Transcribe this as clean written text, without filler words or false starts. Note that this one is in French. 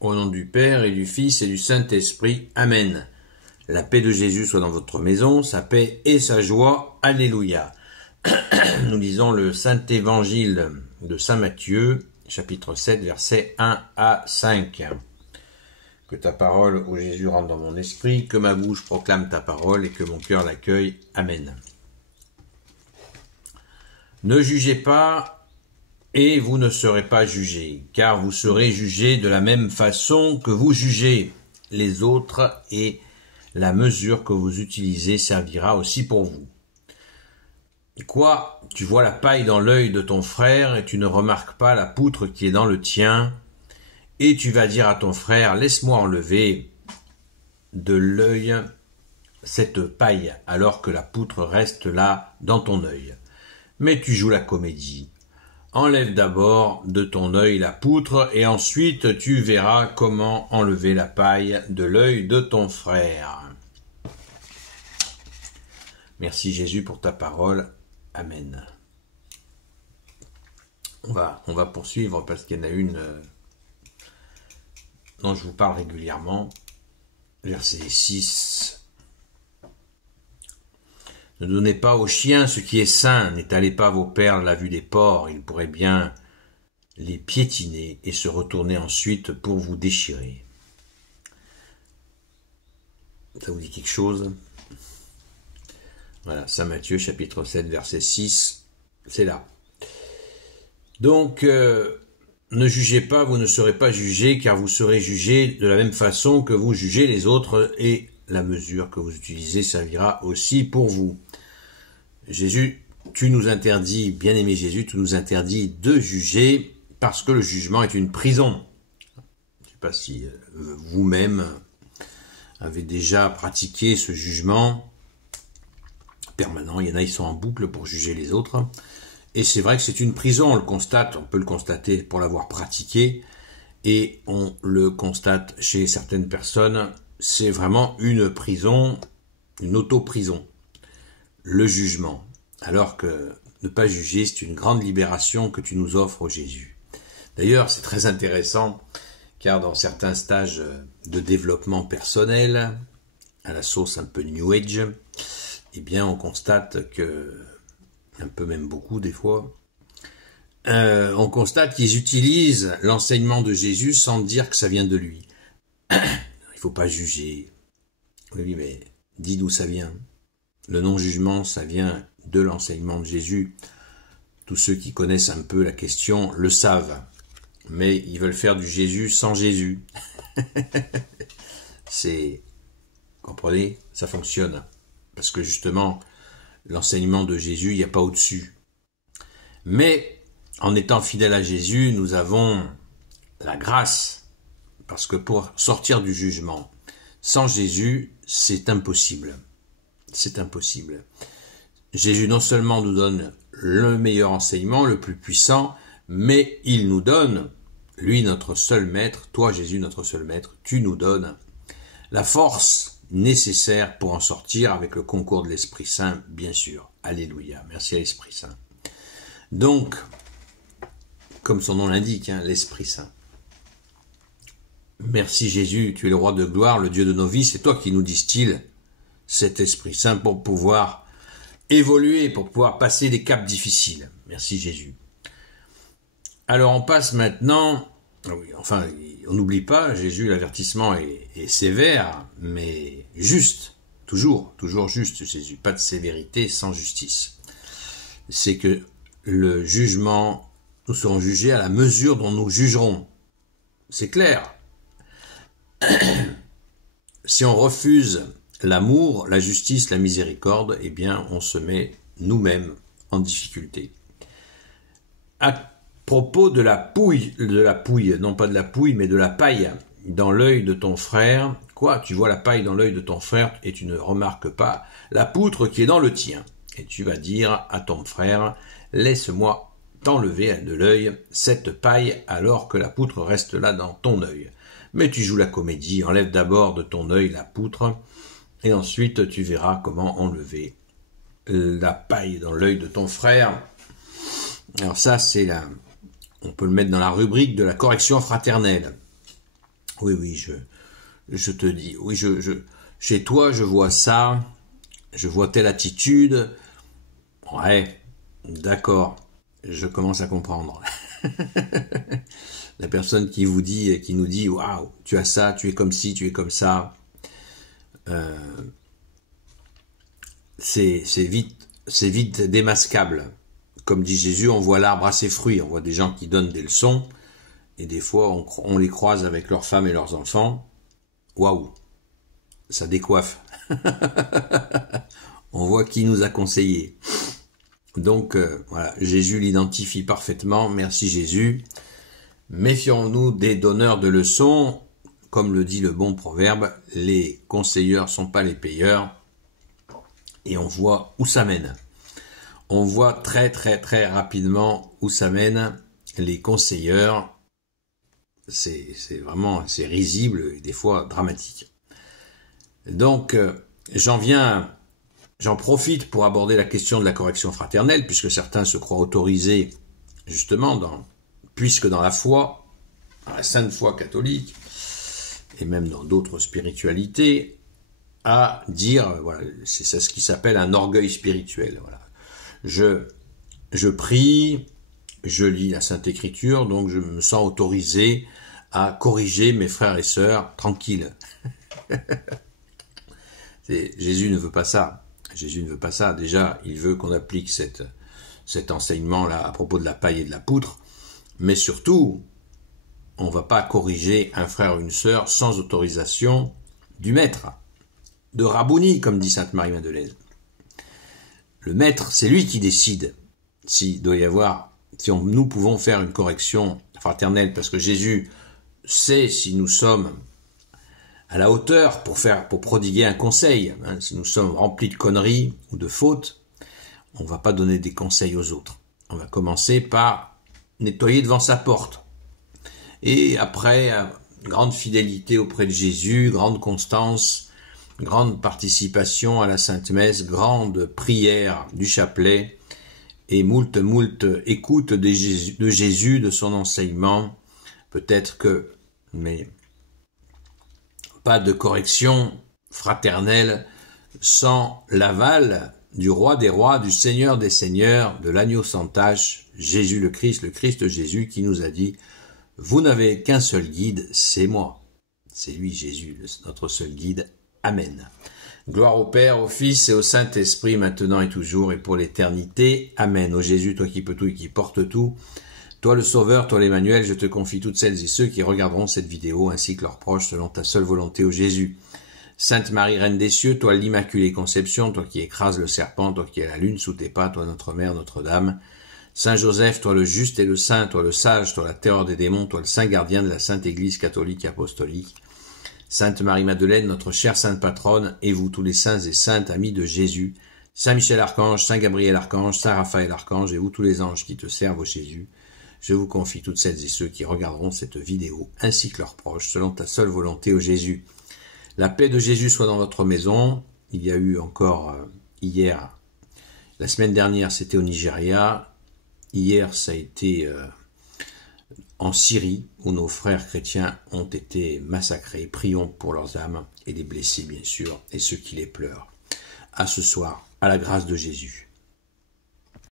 Au nom du Père et du Fils et du Saint-Esprit. Amen. La paix de Jésus soit dans votre maison, sa paix et sa joie. Alléluia. Nous lisons le Saint-Évangile de Saint Matthieu, chapitre 7, versets 1 à 5. Que ta parole, ô Jésus, rentre dans mon esprit, que ma bouche proclame ta parole et que mon cœur l'accueille. Amen. Ne jugez pas et vous ne serez pas jugés, car vous serez jugés de la même façon que vous jugez les autres et la mesure que vous utilisez servira aussi pour vous. Quoi, tu vois la paille dans l'œil de ton frère et tu ne remarques pas la poutre qui est dans le tien, et tu vas dire à ton frère, laisse-moi enlever de l'œil cette paille alors que la poutre reste là dans ton œil. Mais tu joues la comédie. Enlève d'abord de ton œil la poutre et ensuite tu verras comment enlever la paille de l'œil de ton frère. Merci Jésus pour ta parole. Amen. On va poursuivre parce qu'il y en a une dont je vous parle régulièrement. Verset 6. Ne donnez pas aux chiens ce qui est sain, n'étalez pas vos perles à la vue des porcs, ils pourraient bien les piétiner et se retourner ensuite pour vous déchirer. Ça vous dit quelque chose? Voilà, Saint Matthieu, chapitre 7, verset 6, c'est là. Donc, ne jugez pas, vous ne serez pas jugés, car vous serez jugés de la même façon que vous jugez les autres, et la mesure que vous utilisez servira aussi pour vous. Jésus, tu nous interdis, bien-aimé Jésus, tu nous interdis de juger parce que le jugement est une prison. Je ne sais pas si vous-même avez déjà pratiqué ce jugement permanent. Il y en a, ils sont en boucle pour juger les autres. Et c'est vrai que c'est une prison, on le constate, on peut le constater pour l'avoir pratiqué. Et on le constate chez certaines personnes. C'est vraiment une prison, une auto-prison, le jugement. Alors que ne pas juger, c'est une grande libération que tu nous offres, Jésus. D'ailleurs, c'est très intéressant, car dans certains stages de développement personnel, à la sauce un peu New Age, eh bien, on constate que, un peu même beaucoup des fois, on constate qu'ils utilisent l'enseignement de Jésus sans dire que ça vient de lui. Il faut pas juger. Oui, mais dis d'où ça vient. Le non-jugement, ça vient de l'enseignement de Jésus. Tous ceux qui connaissent un peu la question le savent. Mais ils veulent faire du Jésus sans Jésus. Vous comprenez? Ça fonctionne. Parce que justement, l'enseignement de Jésus, il n'y a pas au-dessus. Mais, en étant fidèles à Jésus, nous avons la grâce. Parce que pour sortir du jugement sans Jésus, c'est impossible. C'est impossible. Jésus non seulement nous donne le meilleur enseignement, le plus puissant, mais il nous donne, lui notre seul maître, toi Jésus notre seul maître, tu nous donnes la force nécessaire pour en sortir avec le concours de l'Esprit Saint, bien sûr. Alléluia. Merci à l'Esprit Saint. Donc, comme son nom l'indique, l'Esprit Saint. Merci Jésus, tu es le roi de gloire, le Dieu de nos vies, c'est toi qui nous distilles cet Esprit Saint pour pouvoir évoluer, pour pouvoir passer des caps difficiles. Merci Jésus. Alors on passe maintenant, enfin on n'oublie pas, Jésus, l'avertissement est sévère, mais juste, toujours juste Jésus, pas de sévérité sans justice. C'est que le jugement, nous serons jugés à la mesure dont nous jugerons. C'est clair. Si on refuse l'amour, la justice, la miséricorde, eh bien, on se met nous-mêmes en difficulté. À propos de la pouille, non pas de la pouille, mais de la paille dans l'œil de ton frère, quoi, tu vois la paille dans l'œil de ton frère et tu ne remarques pas la poutre qui est dans le tien. Et tu vas dire à ton frère, laisse-moi t'enlever de l'œil cette paille alors que la poutre reste là dans ton œil. Mais tu joues la comédie, enlève d'abord de ton œil la poutre, et ensuite tu verras comment enlever la paille dans l'œil de ton frère. Alors ça, on peut le mettre dans la rubrique de la correction fraternelle. Oui, oui, je te dis, oui, chez toi, je vois ça, je vois telle attitude. Ouais, d'accord, je commence à comprendre. La personne qui vous dit, qui nous dit, waouh, tu as ça, tu es comme ci, tu es comme ça, c'est vite démasquable. Comme dit Jésus, on voit l'arbre à ses fruits. On voit des gens qui donnent des leçons, et des fois, on les croise avec leurs femmes et leurs enfants. Waouh, ça décoiffe. On voit qui nous a conseillé. Donc, voilà, Jésus l'identifie parfaitement. Merci Jésus. Méfions-nous des donneurs de leçons. Comme le dit le bon proverbe, les conseilleurs sont pas les payeurs. Et on voit où ça mène. On voit très très très rapidement où ça mène. Les conseilleurs, c'est vraiment, c'est risible et des fois dramatique. Donc, j'en profite pour aborder la question de la correction fraternelle, puisque certains se croient autorisés, justement, puisque dans la foi, dans la sainte foi catholique, et même dans d'autres spiritualités, à dire, voilà, c'est ça ce qui s'appelle un orgueil spirituel. Voilà. Je prie, je lis la Sainte Écriture, donc je me sens autorisé à corriger mes frères et sœurs tranquilles. Jésus ne veut pas ça. Jésus ne veut pas ça. Déjà, il veut qu'on applique cet enseignement-là à propos de la paille et de la poutre. Mais surtout, on ne va pas corriger un frère ou une sœur sans autorisation du maître, de Rabouni, comme dit sainte Marie-Madeleine. Le maître, c'est lui qui décide s'il doit y avoir, nous pouvons faire une correction fraternelle, parce que Jésus sait si nous sommes à la hauteur pour prodiguer un conseil. Si nous sommes remplis de conneries ou de fautes, on ne va pas donner des conseils aux autres. On va commencer par nettoyer devant sa porte. Et après, grande fidélité auprès de Jésus, grande constance, grande participation à la Sainte Messe, grande prière du chapelet, et moult écoute de Jésus, de son enseignement. Peut-être que, mais pas de correction fraternelle sans l'aval du roi des rois, du Seigneur des seigneurs, de l'agneau sans tache, Jésus le Christ Jésus, qui nous a dit « Vous n'avez qu'un seul guide, c'est moi ». C'est lui, Jésus, notre seul guide. Amen. Gloire au Père, au Fils et au Saint-Esprit, maintenant et toujours et pour l'éternité. Amen. Ô Jésus, toi qui peux tout et qui portes tout, toi le Sauveur, toi l'Emmanuel, je te confie toutes celles et ceux qui regarderont cette vidéo, ainsi que leurs proches, selon ta seule volonté, ô Jésus. Sainte Marie, Reine des cieux, toi l'Immaculée Conception, toi qui écrases le serpent, toi qui as la lune sous tes pas, toi notre Mère, Notre-Dame. Saint Joseph, toi le juste et le saint, toi le sage, toi la terreur des démons, toi le saint gardien de la Sainte Église catholique et apostolique. Sainte Marie-Madeleine, notre chère sainte patronne, et vous tous les saints et saintes amis de Jésus, Saint Michel Archange, Saint Gabriel Archange, Saint Raphaël Archange, et vous tous les anges qui te servent, ô Jésus, je vous confie toutes celles et ceux qui regarderont cette vidéo, ainsi que leurs proches, selon ta seule volonté, ô Jésus. La paix de Jésus soit dans votre maison. Il y a eu encore hier, la semaine dernière, c'était au Nigeria. Hier, ça a été en Syrie, où nos frères chrétiens ont été massacrés. Prions pour leurs âmes et les blessés, bien sûr, et ceux qui les pleurent. À ce soir, à la grâce de Jésus.